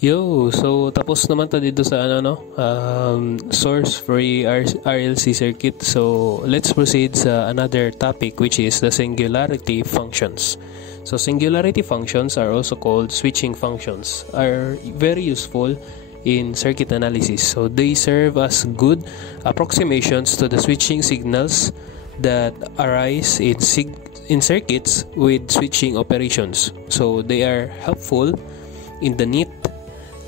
So tapos naman ta dito sa source free RLC circuit. So let's proceed sa another topic, which is the singularity functions. So singularity functions are also called switching functions, are very useful in circuit analysis. So they serve as good approximations to the switching signals that arise in circuits with switching operations. So they are helpful in the neat,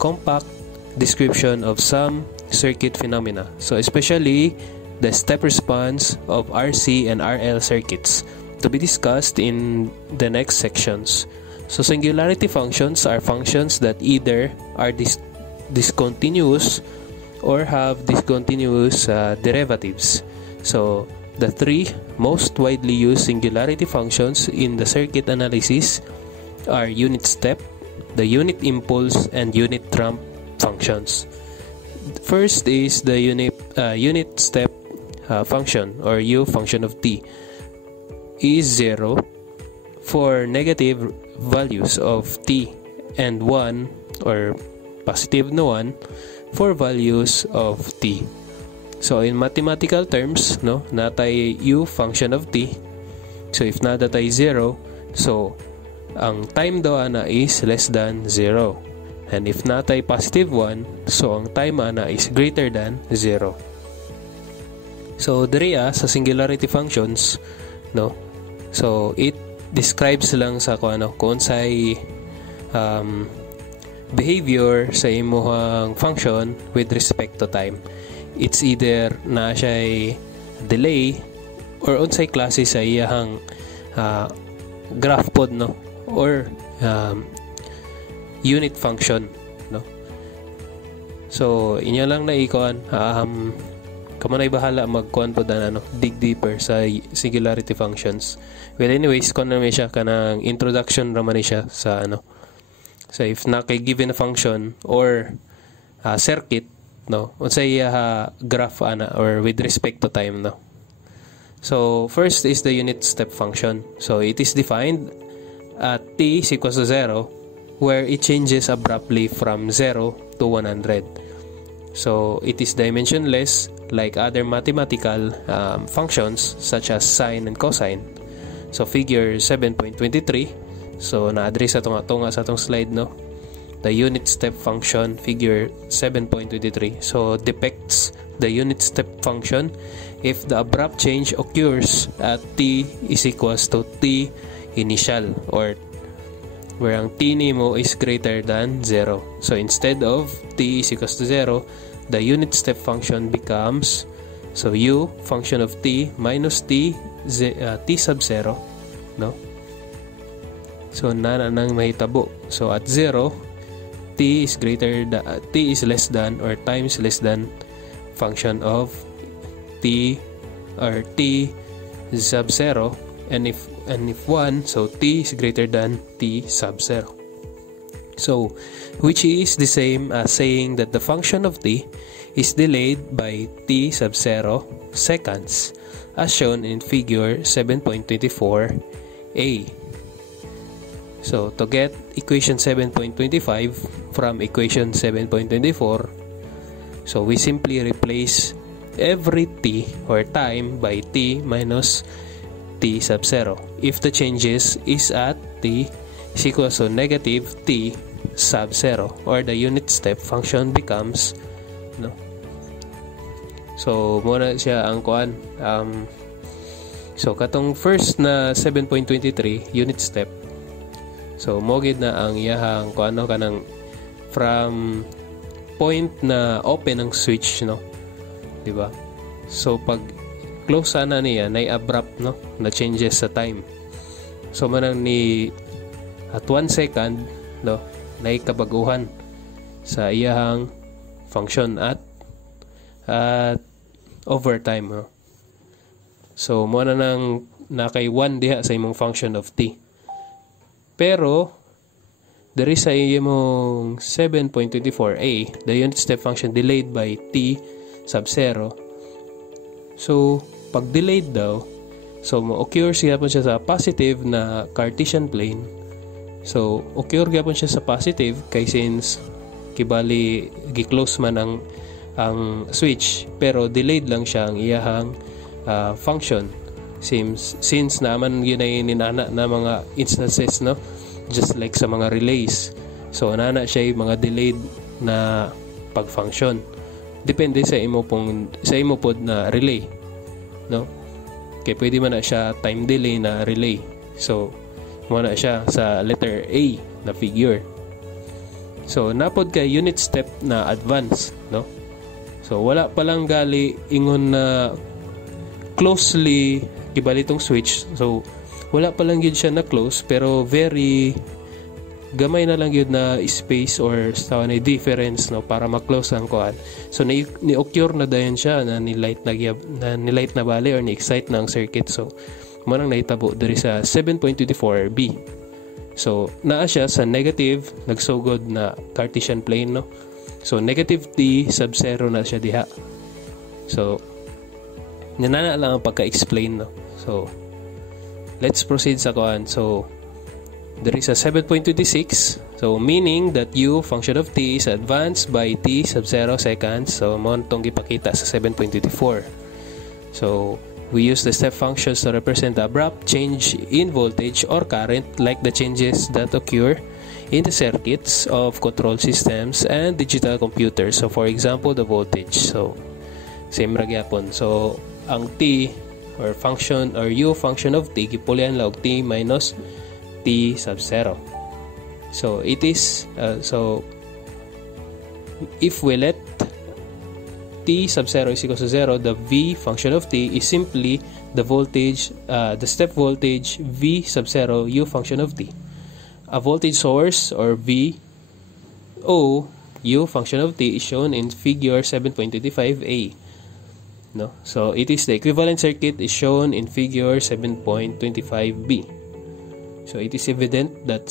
compact description of some circuit phenomena. So especially the step response of RC and RL circuits, to be discussed in the next sections. So singularity functions are functions that either are discontinuous or have discontinuous derivatives. So the three most widely used singularity functions in the circuit analysis are unit step, the unit impulse, and unit ramp functions. First is the unit step function, or U function of t, is 0 for negative values of t, and 1 or positive na 1 for values of t. So in mathematical terms, natay U function of t. So if natatay 0, so ang time daw ana is less than 0. And if natay positive 1, so ang time ana is greater than 0. So diriya sa singularity functions, so it describes lang sa kung unsay behavior sa imong function with respect to time. It's either na siya delay or unsay klase sa iyang graph pod, or unit function, so inyo lang na ikuan, kamanay bahala magkuan pod dig deeper sa singularity functions. Well, anyways, kon naman siya kanang introduction raman siya sa so if na kay given a function or circuit, unsay graph or with respect to time, So first is the unit step function. So it is defined at t is equals to 0, where it changes abruptly from 0 to 100. So it is dimensionless like other mathematical functions such as sine and cosine. So figure 7.23, so na-address atunga sa atong slide, the unit step function, figure 7.23, so depicts the unit step function if the abrupt change occurs at t is equals to t initial, or where ang t nimo is greater than 0. So instead of t is equals to 0, the unit step function becomes u function of t minus t sub 0, so nang mahitabo. So at 0, t is less than or times less than function of t or t sub 0, and if 1, so t is greater than t sub 0. So which is the same as saying that the function of t is delayed by t sub 0 seconds, as shown in figure 7.24a. So to get equation 7.25 from equation 7.24, so we simply replace every t or time by t minus t sub 0 if the changes is at t is equals to negative t sub 0, or the unit step function becomes so muna siya ang kuan. So katong first na 7.23 unit step, so mogid na ang iyahang kuano kanang from point na open ang switch, di ba? So pag close sana niya na abrupt na changes sa time. So manang ni at 1 second na kabaguhan sa iyahang function at overtime. So mo na nang nakay 1 diha sa imong function of t. Pero diri sa imong 7.24a, the unit step function delayed by t sub 0. So pag delayed daw, so occur siya po siya sa positive na Cartesian plane. So occur gyapon siya sa positive kay since kibali gi-close man ang switch pero delayed lang siya ang iyahang function since naman yun ay ninana na mga instances, no, just like sa mga relays. So nana siya yung mga delayed na pag-function depende sa imo pod na relay, no, kaya pwede man na siya time delay na relay. So muna siya sa letter A na figure. So napod kay unit step na advance, no. So wala pa lang gali ingon na closely kibalitong switch. So wala pa lang yun siya na close pero very gamay na lang yun na space or sa na difference, no, para ma-close ang kuan. So ni-occur na dayon siya na nilight na bali or ni-excite na ang circuit. So manang nahitabo diri sa 7.24B. So naa siya sa negative nagsugod na Cartesian plane, no. So negative t sub 0 na siya diha. So nanana lang ang pagka-explain, no. So let's proceed sa kuan. So there is a 7.26. So meaning that u function of t is advanced by t sub 0 seconds. So mo tong gipakita sa 7.24. So we use the step functions to represent the abrupt change in voltage or current like the changes that occur in the circuits of control systems and digital computers. So for example, the voltage. So same ra gyapon. So ang t or function or u function of t gipulian lang t minus t sub 0. So it is so if we let t sub 0 is equal to 0, the v function of t is simply the voltage, the step voltage v sub 0 u function of t. A voltage source or VO u function of t is shown in figure 7.25a. No? So it is the equivalent circuit is shown in figure 7.25b. So it is evident that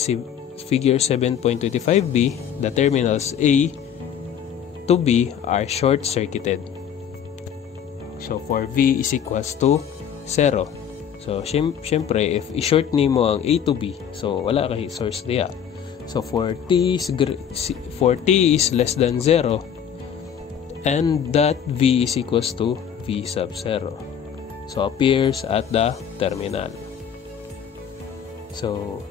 figure 7.25b, the terminals A to B are short-circuited. So for V is equals to 0. So syempre if i-short nimo ang A to B, so wala kay source diya. So for t is less than 0 and that V is equals to V sub 0. So appears at the terminal. So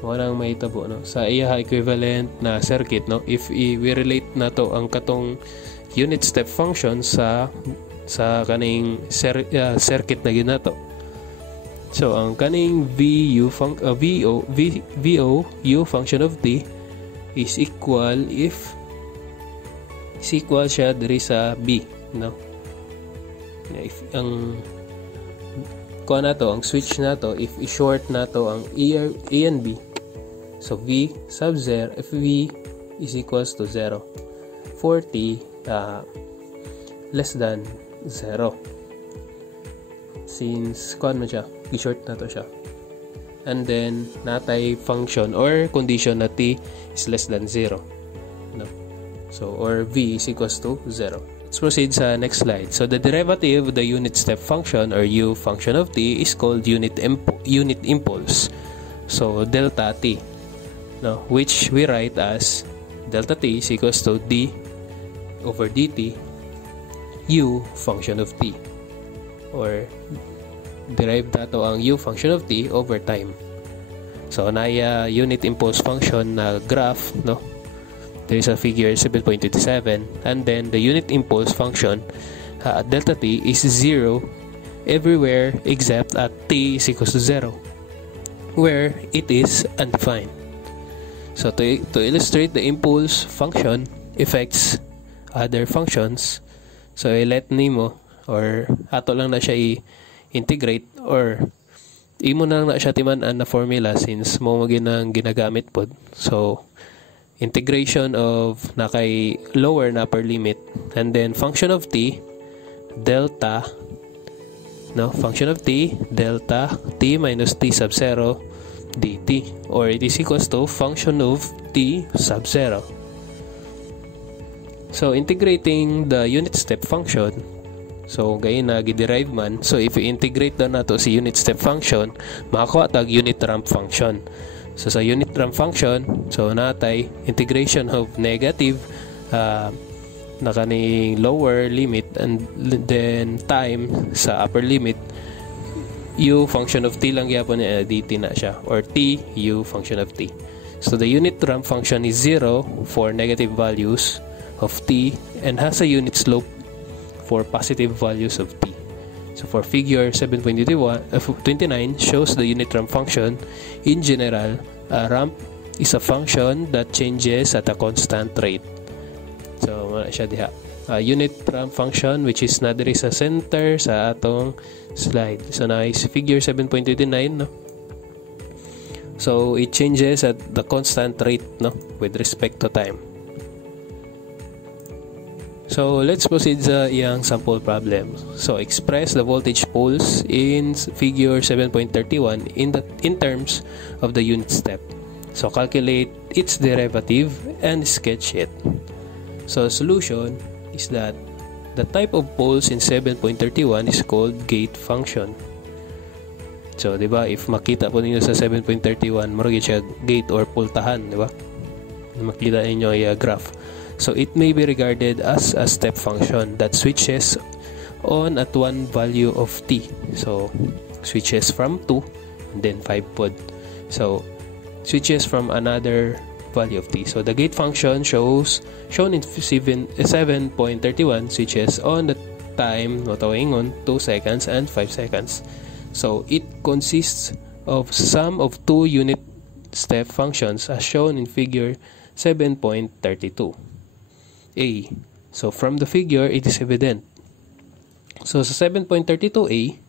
wanang mahitabo, no, sa iya equivalent na circuit, no, if we relate na to ang katong unit step function sa kaning circuit na ginato. So ang kaning VO u function of t is equal siya diri sa B, no. If ang kuha na to, ang switch na to, if i-short na to ang A and B, so V sub 0, if V is equals to 0 for t less than 0, since kuha mo siya, i-short na to siya, and then natay function or condition na t is less than 0, no? So or V is equals to 0. Let's proceed sa next slide. So the derivative of the unit step function or u function of t is called unit impulse. So delta t, no, which we write as delta t is equals to d over dt u function of t, or derive dato ang u function of t over time. So naya unit impulse function na graph, no. There is a figure 7.27, and then the unit impulse function delta t is 0 everywhere except at t is equals to 0, where it is undefined. So to illustrate the impulse function affects other functions, so i-let nimo or ato lang na siya i-integrate or imo na siya timan-an na formula since mo maginang ginagamit pod. So integration of na kay lower na upper limit, and then function of t delta, no, function of t delta t minus t sub 0 dt, or it is equals to function of t sub 0. So integrating the unit step function, so gayon na gi-derive man. So if we integrate daw nato si unit step function, makakuha tag unit ramp function. So sa unit ramp function, so natay integration of negative na kaning lower limit and then time sa upper limit, u function of t lang gyapon niya, dt na siya, or t u function of t. So the unit ramp function is 0 for negative values of t and has a unit slope for positive values of t. So for figure 7.29 shows the unit ramp function. In general, a ramp is a function that changes at a constant rate. So wala siya diha. Unit ramp function which is na diri sa center sa atong slide. So na is figure 7.29, no? So it changes at the constant rate, no, with respect to time. So let's proceed sa iyang sample problem. So express the voltage pulse in figure 7.31 in terms of the unit step. So calculate its derivative and sketch it. So solution is that the type of pulse in 7.31 is called gate function. So, di ba, if makita po ninyo sa 7.31, marugit siya gate or pultahan, di ba? Makita ninyo yung graph. So, it may be regarded as a step function that switches on at one value of t. So, switches from 2 and then 5 pod. So, switches from another value of t. So, the gate function shown in 7.31 switches on the time, on 2 seconds and 5 seconds. So, it consists of sum of two unit step functions as shown in figure 7.32. A. So, from the figure, it is evident. So, sa 7.32A,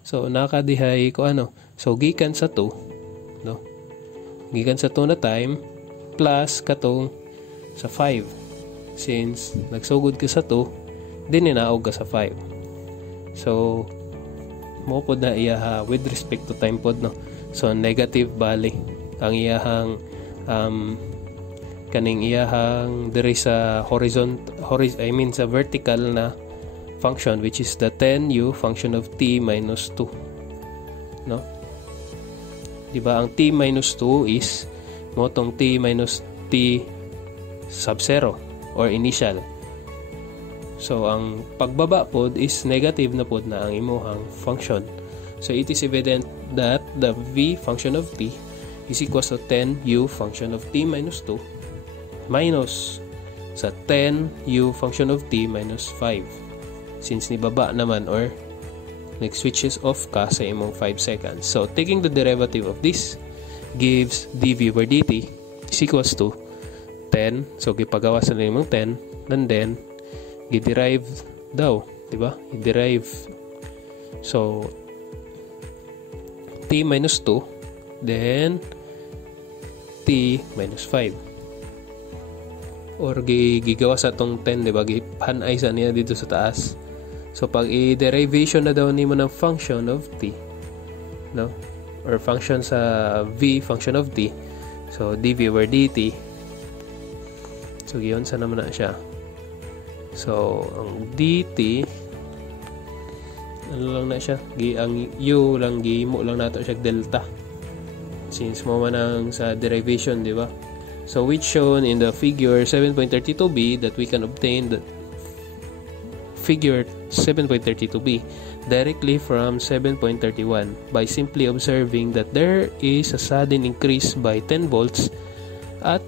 so, nakadihay ko ano. So, gikan sa 2, no? Gikan sa 2 na time, plus katong sa 5. Since, nagsugod ka sa 2, din ninaog ka sa 5. So, mo pod na iya with respect to time pod, no. So negative bali ang iyahang kaning iyahang diri sa sa vertical na function which is the 10u function of t minus 2, no. Di ba ang t minus 2 is motong t minus t sub 0 or initial. So, ang pagbaba pod is negative na pod na ang imuhang function. So, it is evident that the v function of t is equals to 10u function of t minus 2 minus sa 10u function of t minus 5. Since nibaba naman or nag-switches off ka sa imong 5 seconds. So, taking the derivative of this gives dv over dt is equals to 10. So, gipagawas na imong 10 and then i-derive daw, di ba? I-derive. So, t minus 2, then t minus 5. Or gigawa sa tong 10, di ba? Gipanay sa niya dito sa taas. So, pag i-derivation na daw nimo ng function of t, no? Or function sa v, function of t. So, dv over dt. So, yun, sa naman na siya. So, ang dt, ano lang na siya? Ang u lang, mo lang nato siya delta. Since mo man ang sa derivation, di ba? So, which shown in the figure 7.32b that we can obtain the figure 7.32b directly from 7.31 by simply observing that there is a sudden increase by 10 volts at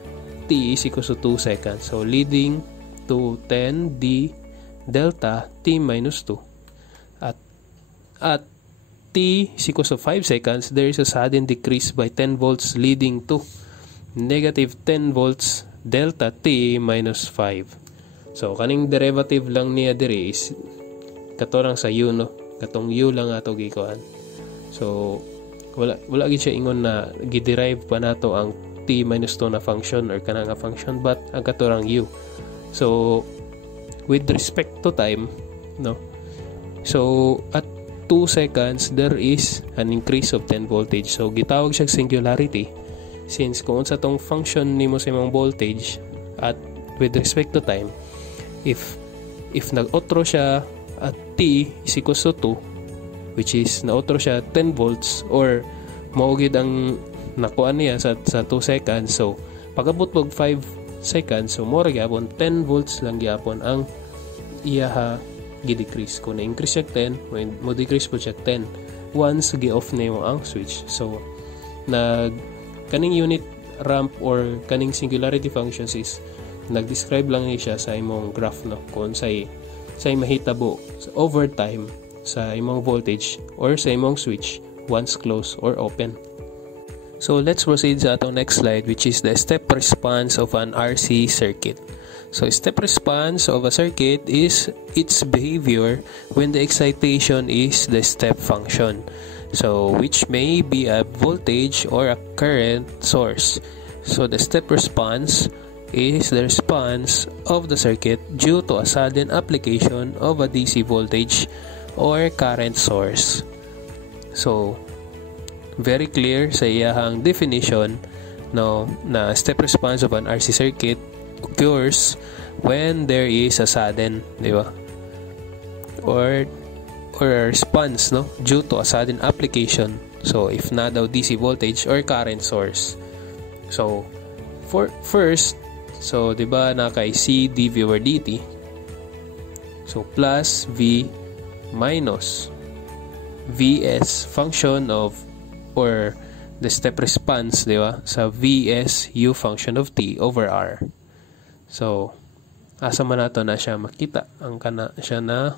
t is equals to 2 seconds. So, leading to 10 d delta t minus 2 at t is equals to 5 seconds, there is a sudden decrease by 10 volts leading to negative 10 volts delta t minus 5. So kaning derivative lang niya diri is katorang sa u, no, katong u lang ato gikuan. So wala gid siya ingon na giderive pa nato ang t minus 2 na function or kana nga function, but ang katorang u. So, with respect to time, no? So, at 2 seconds, there is an increase of 10 voltage. So, gitawag siya singularity. Since kung sa tong function nimo sa imong voltage at with respect to time, if nag-otro siya at t is equals to 2, which is na-otro siya 10 volts or maugid ang nakuan niya sa 2 seconds. So pagabot og 5 seconds, so more gyapon 10 volts lang gyapon ang iyaha gi-decrease. Kung na-increase siya 10, mo decrease po siya 10 once gi-off na mo ang switch. So kaning unit ramp or kaning singularity functions is nag-describe lang ni siya sa imong graph, no, kung say mahitabo over time sa imong voltage or sa imong switch once closed or open. So let's proceed sa atong next slide, which is the step response of an RC circuit. So step response of a circuit is its behavior when the excitation is the step function, so which may be a voltage or a current source. So the step response is the response of the circuit due to a sudden application of a DC voltage or current source. So very clear sa iyahang definition, no, na step response of an RC circuit occurs when there is a sudden, di ba, or a response, no, due to a sudden application. So if na daw DC voltage or current source. So for first, so di ba na kay C dV over dt, so plus V minus Vs function of or the step response, di ba, sa Vs U function of t over R. So asa man nato na siya makita ang kana siya na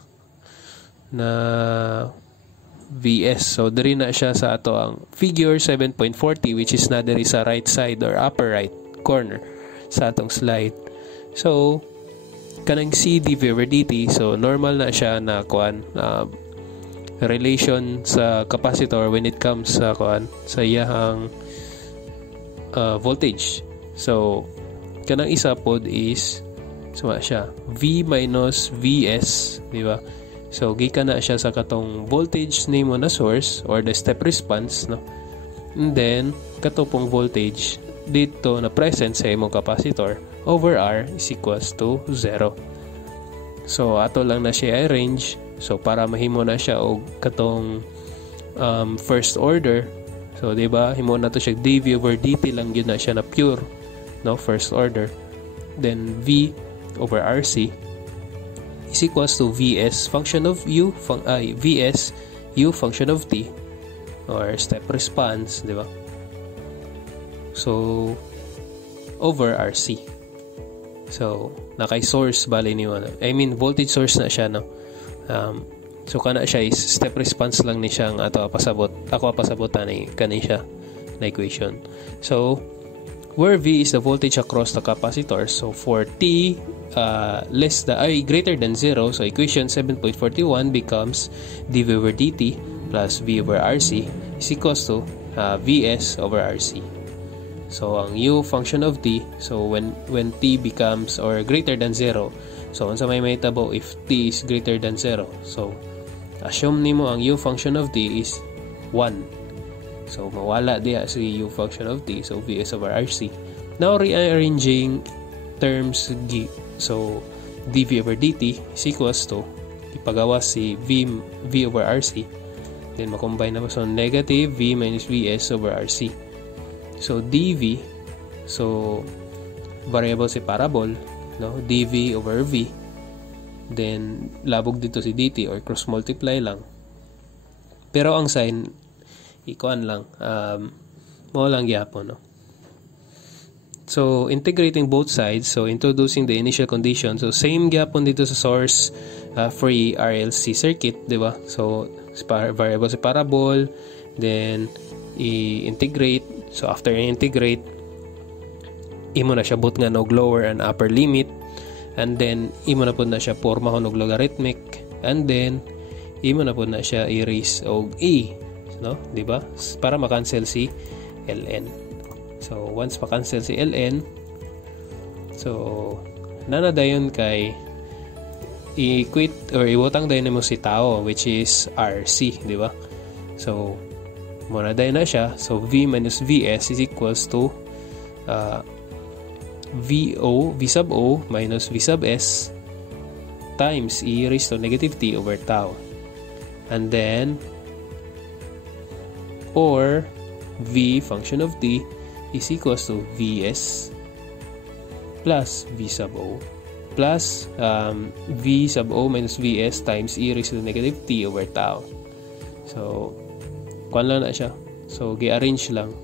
Vs. So diri na siya sa ato ang figure 7.40, which is na diri sa right side or upper right corner sa atong slide. So kanang C dV over dt, so normal na siya na kuan relation sa capacitor when it comes sa sa iyahang voltage. So kanang isa pod is suma siya V minus Vs, di ba? So gikan na siya sa katong voltage nimo na source or the step response, no, and then katopong voltage dito na present sa imong capacitor over R is equals to 0. So ato lang na siya arrange. So para mahimo na siya og katong first order. So di ba himo na to siya dV over dt lang yun na siya na pure, no, first order. Then V over RC is equals to Vs function of U Vs U function of t or step response, di ba? So over RC. So nakay source bali ni I mean voltage source na siya, no. So kana siya is step response lang ni siya ang ako pasabotan ni kani siya na equation. So where V is the voltage across the capacitor, so for T greater than 0, so equation 7.41 becomes dV over dt plus V over RC is equals to Vs over RC. So ang U function of t, so when t becomes or greater than 0, so unsa may mahitabo if t is greater than 0, so assume nimo ang U function of t is 1. So mawala diha si U function of t, so Vs over RC. Now rearranging terms so dV over dt is equals to ipagawas si V over RC, then makombine na so negative V minus Vs over RC. So dV, so variable si parabol, no, dV over V, then labog dito si dt or cross multiply lang, pero ang sign ikuan lang mo lang gyapon, no. So integrating both sides, so introducing the initial condition, so same gyapon dito sa source free RLC circuit, di ba? So variable si parabol, then i-integrate. So after integrate, imo na siya but nga og lower and upper limit, and then imo na pud na siya porma og logarithmic, and then imo na pud na siya i-raise og e, no, di ba, para ma-cancel si ln. So once ma-cancel si ln, so nana dayon kay i-quit or ibutang dayon mo si tao, which is RC, di ba? So muna dayon na siya, so V minus Vs is equals to V sub O minus V sub S times e raised to negative t over tau, and then or V function of t is equals to Vs plus V sub O plus V sub O minus Vs times e raised to the negative t over tau. So, kuan lang na siya. So, gi-arrange lang.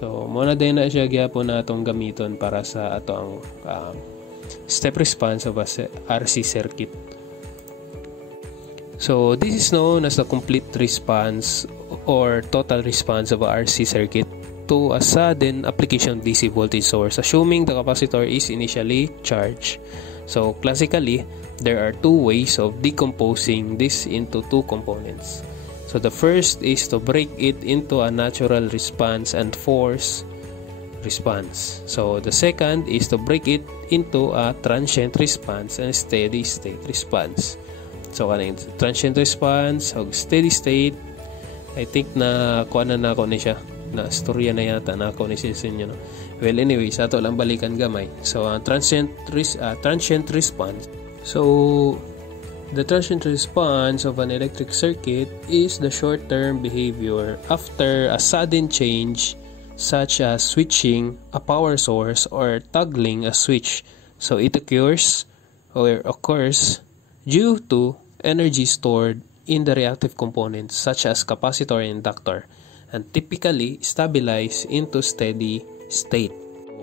So, muna din na siya gyapon na itong gamiton para sa ato ang step response of a RC circuit. So, this is known as the complete response or total response of a RC circuit to a sudden application of DC voltage source, assuming the capacitor is initially charged. So, classically, there are two ways of decomposing this into two components. So, the first is to break it into a natural response and force response. So, the second is to break it into a transient response and steady state response. So, ano transient response o steady state, I think na kuha na ako ni siya. Na storya na yata na ako ni siya. No? Well, anyways, ato lang balikan gamay. So, transient response. So, the transient response of an electric circuit is the short-term behavior after a sudden change such as switching a power source or toggling a switch. So, it occurs due to energy stored in the reactive components such as capacitor and inductor and typically stabilize into steady state.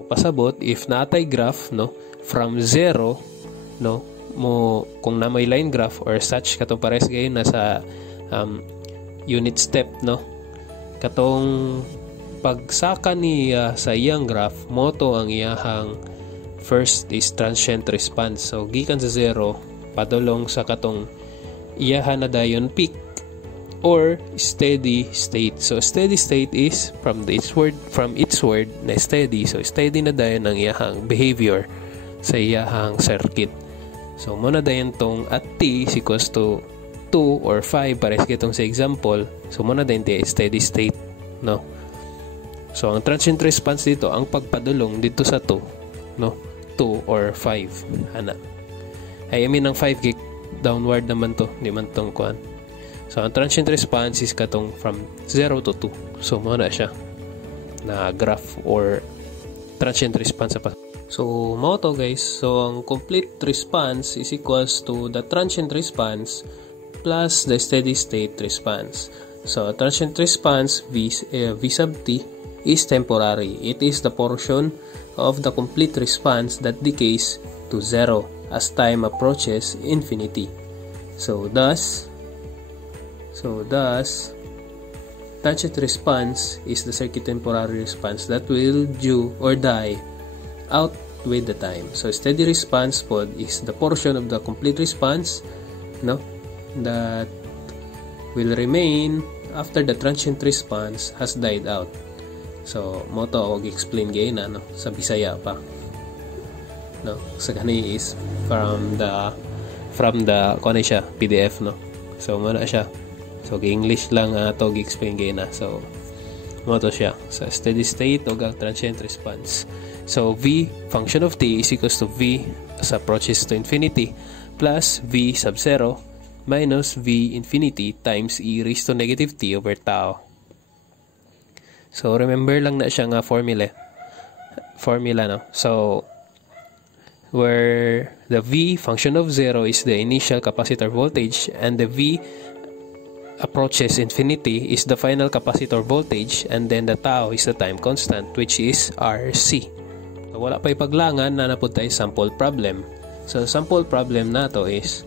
Pasabot, if natay graph no from 0 no mo kung na may line graph or such katong pares gayon nasa unit step no katong pagsaka niya sa iyang graph moto ang iyahang first is transient response. So gikan sa 0 padulong sa katong iyahan na dayon peak or steady state. So steady state is from its word na steady. So steady na dayon ang iyahang behavior sa iyahang circuit. So muna dayon tong at t is equals to 2 or 5 pares kitong sa example. So muna dayon ti steady state, no? So ang transient response dito ang pagpadulong dito sa 2, no? 2 or 5 ana. I mean ang 5 gig downward naman to, di man tong kuan. So ang transient response is katong from 0 to 2. So muna siya na graph or transient response pa. So mo to guys. So ang complete response is equals to the transient response plus the steady state response. So transient response V sub t is temporary. It is the portion of the complete response that decays to 0 as time approaches infinity. So thus transient response is the circuit temporary response that will do or die out with the time. So steady response pod is the portion of the complete response no that will remain after the transient response has died out. So mo to og explain gay na no sa Bisaya pa. No, sa kani is from the kuno siya PDF no. So muna siya. So English lang to gi-explain gay na. So mo to siya sa steady state o transient response. So V function of t is equals to V as approaches to infinity plus V sub 0 minus V infinity times e raised to negative t over tau. So remember lang na siya nga formula no. So where the V function of 0 is the initial capacitor voltage and the V approaches infinity is the final capacitor voltage and then the tau is the time constant which is RC. So, wala pa ipaglangan na napod tayo sample problem. So sample problem nato is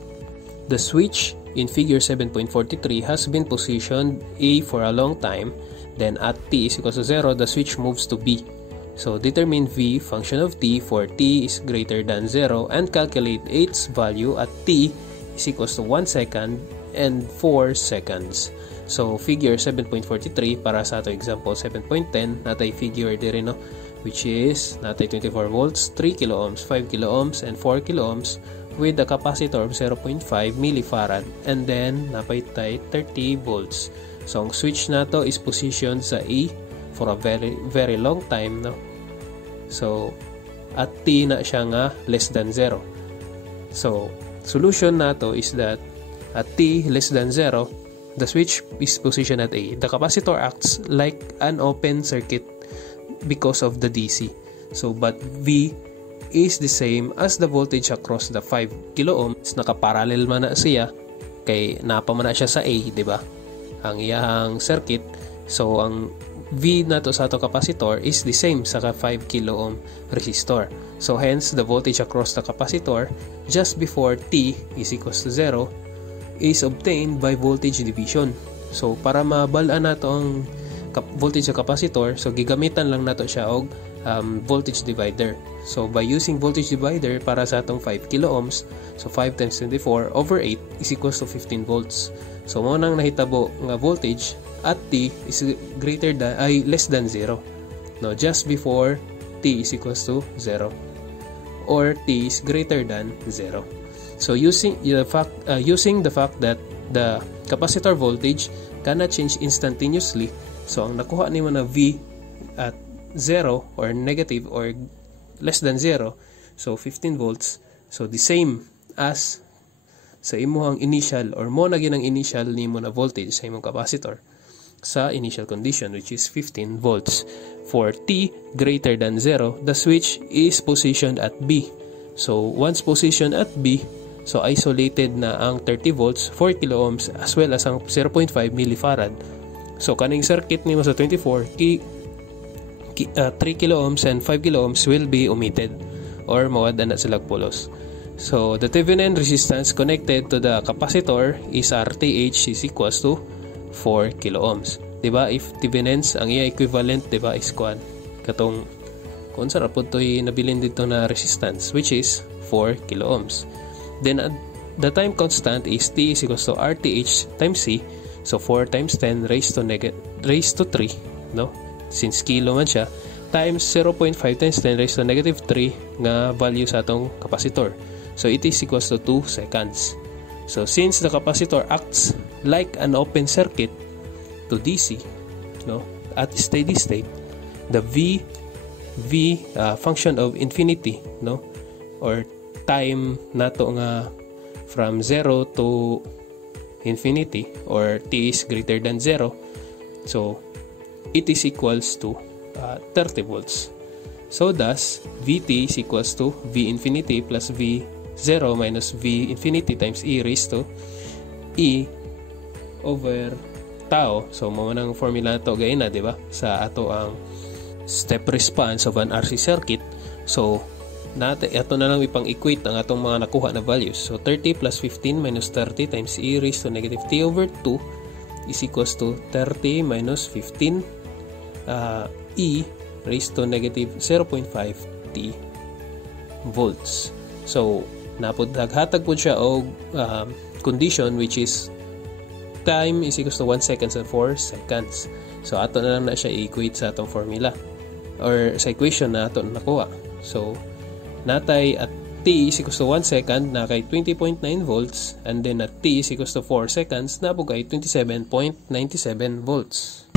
the switch in figure 7.43 has been positioned A for a long time, then at t is equals to 0 the switch moves to B. So determine V function of t for t is greater than 0 and calculate its value at t is equals to 1 second and 4 seconds. So figure 7.43 para sa ato example 7.10 natay figure diri no which is natay 24 volts, 3 kilo ohms, 5 kilo ohms and 4 kilo ohms with a capacitor of 0.5 millifarad and then napay tay 30 volts. So ang switch nato is positioned sa A for a very long time no. So at t na siya nga less than 0. So solution nato is that at t less than 0 the switch is positioned at A. The capacitor acts like an open circuit because of the DC. So, but V is the same as the voltage across the 5 kilo ohms. Nakaparallel man na siya kay napa man na siya sa A, di ba? Ang iyang circuit. So, ang V na to sa ato capacitor is the same sa 5 kilo ohm resistor. So, hence, the voltage across the capacitor just before T is equals to 0 is obtained by voltage division. So, para mabalaan na to ang voltage sa capacitor, so gigamitan lang nato siya og voltage divider. So, by using voltage divider para sa atong 5 kilo ohms, so 5 times 24 over 8 is equals to 15 volts. So, mo nang nahitabo nga voltage at T is greater than, less than 0. No, just before T is equals to 0 or T is greater than 0. So, using the fact that the capacitor voltage cannot change instantaneously, so ang nakuha nimo na V at 0 or negative or less than 0, so 15 volts, so the same as sa imuhang initial or mo na ginang initial nimo na voltage sa imong capacitor sa initial condition, which is 15 volts. For T greater than 0, the switch is positioned at B. So once positioned at B, so isolated na ang 30 volts, 4 kilo ohms as well as ang 0.5 millifarad. So kaning circuit nimo sa 24, 3 kilo ohms and 5 kilo ohms will be omitted or mawad na sila pulos. So the Thevenin resistance connected to the capacitor is RTH is equals to 4 kilo ohms. Diba? If Thevenin's ang iya equivalent, diba, is kuan katong kung sa rapod to'y nabilin dito na resistance, which is 4 kilo ohms. Then the time constant is T is equals to RTH times C. So 4 times 10 raised to 3, no? Since kilo man siya, times 0.5 times 10 raised to negative 3 nga value sa atong capacitor. So it is equals to 2 seconds. So since the capacitor acts like an open circuit to DC, no, at steady state, the V function of infinity, no, or time nato nga from 0 to infinity or T is greater than 0, so it is equals to 30 volts. So thus Vt is equals to V infinity plus V0 minus V infinity times E raised to E over tau. So mo nang formula to gayna, di ba, sa ato ang step response of an RC circuit. So ito na lang ipang-equate ang atong mga nakuha na values. So 30 plus 15 minus 30 times E raised to negative T over 2 is equals to 30 minus 15 E raised to negative 0.5 T volts. So napudaghatag po siya og condition which is time is equals to 1 seconds and 4 seconds. So ato na lang na siya i-equate sa atong formula or sa equation na ato nakuha. So natay at T is equals to 1 second na kay 20.9 volts and then at T is equals to 4 seconds na po kay 27.97 volts.